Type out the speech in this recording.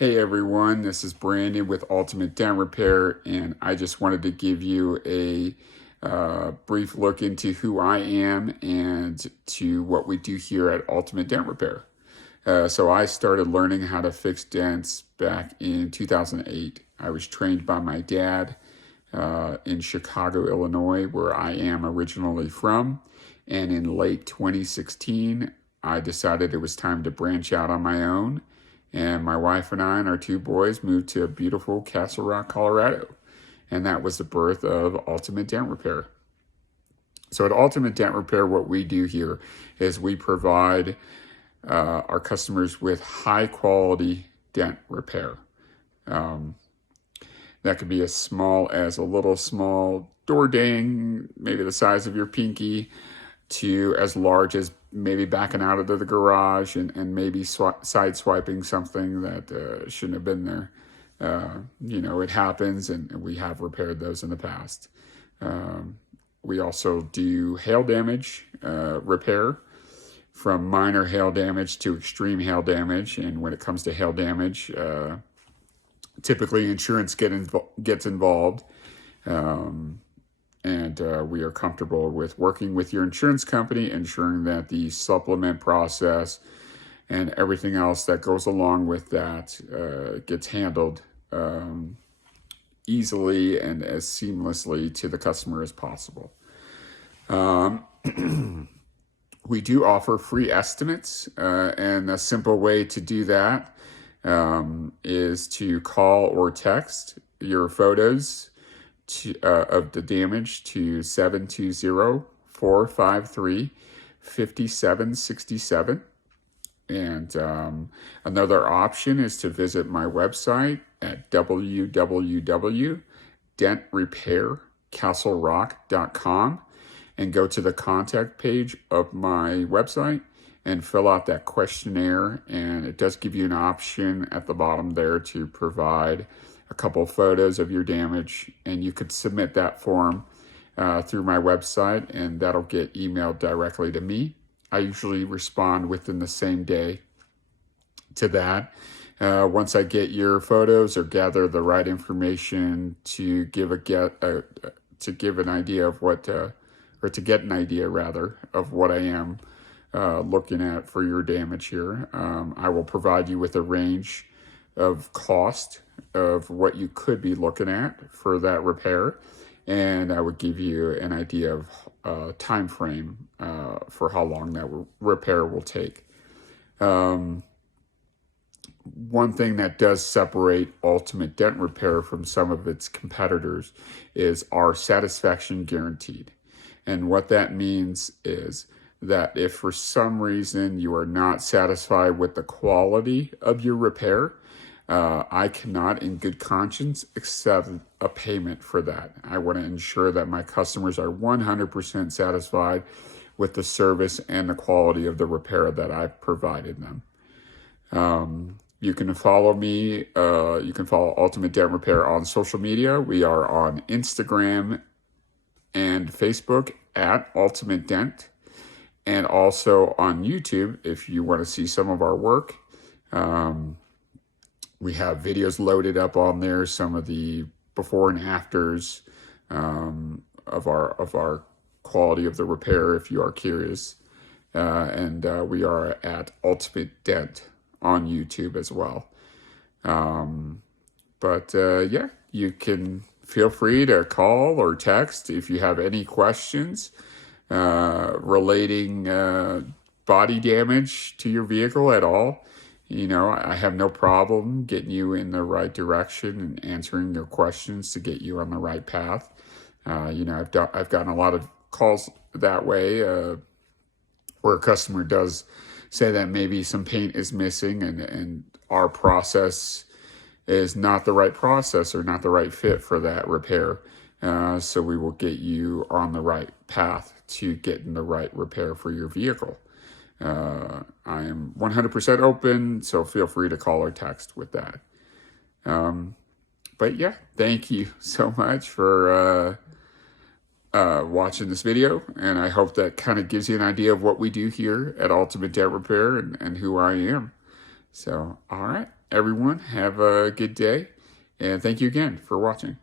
Hey everyone, this is Brandon with Ultimate Dent Repair, and I just wanted to give you a brief look into who I am and to what we do here at Ultimate Dent Repair. So I started learning how to fix dents back in 2008. I was trained by my dad in Chicago, Illinois, where I am originally from. And in late 2016, I decided it was time to branch out on my own. And my wife and I and our two boys moved to beautiful Castle Rock, Colorado. And that was the birth of Ultimate Dent Repair. So at Ultimate Dent Repair, what we do here is we provide our customers with high quality dent repair. That could be as small as a little small door ding, maybe the size of your pinky, to as large as maybe backing out of the garage and maybe side swiping something that shouldn't have been there. It happens, and we have repaired those in the past. We also do hail damage repair, from minor hail damage to extreme hail damage. And when it comes to hail damage, typically insurance gets involved. And we are comfortable with working with your insurance company, ensuring that the supplement process and everything else that goes along with that gets handled easily and as seamlessly to the customer as possible. We do offer free estimates, and a simple way to do that is to call or text your photos of the damage to 720-453-5767. And another option is to visit my website at www.dentrepaircastlerock.com and go to the contact page of my website and fill out that questionnaire. And it does give you an option at the bottom there to provide a couple of photos of your damage, and you could submit that form through my website, and that'll get emailed directly to me. I usually respond within the same day to that. Once I get your photos or gather the right information to give an idea of what, or to get an idea rather of what I am looking at for your damage here, I will provide you with a range of cost of what you could be looking at for that repair, and I would give you an idea of time frame for how long that repair will take. One thing that does separate Ultimate Dent Repair from some of its competitors is our satisfaction guaranteed. And what that means is that if for some reason you are not satisfied with the quality of your repair, I cannot in good conscience accept a payment for that. I want to ensure that my customers are 100% satisfied with the service and the quality of the repair that I've provided them. You can follow me, you can follow Ultimate Dent Repair on social media. We are on Instagram and Facebook at Ultimate Dent, and also on YouTube if you want to see some of our work. We have videos loaded up on there, some of the before and afters of our quality of the repair, if you are curious. And we are at Ultimate Dent on YouTube as well. Yeah, you can feel free to call or text if you have any questions relating body damage to your vehicle at all. I have no problem getting you in the right direction and answering your questions to get you on the right path. I've gotten a lot of calls that way where a customer does say that maybe some paint is missing and our process is not the right process or not the right fit for that repair. So we will get you on the right path to getting the right repair for your vehicle. I am 100% open, so feel free to call or text with that. But yeah, thank you so much for watching this video, and I hope that kind of gives you an idea of what we do here at Ultimate Dent Repair and who I am. So, all right. everyone, have a good day. And thank you again for watching.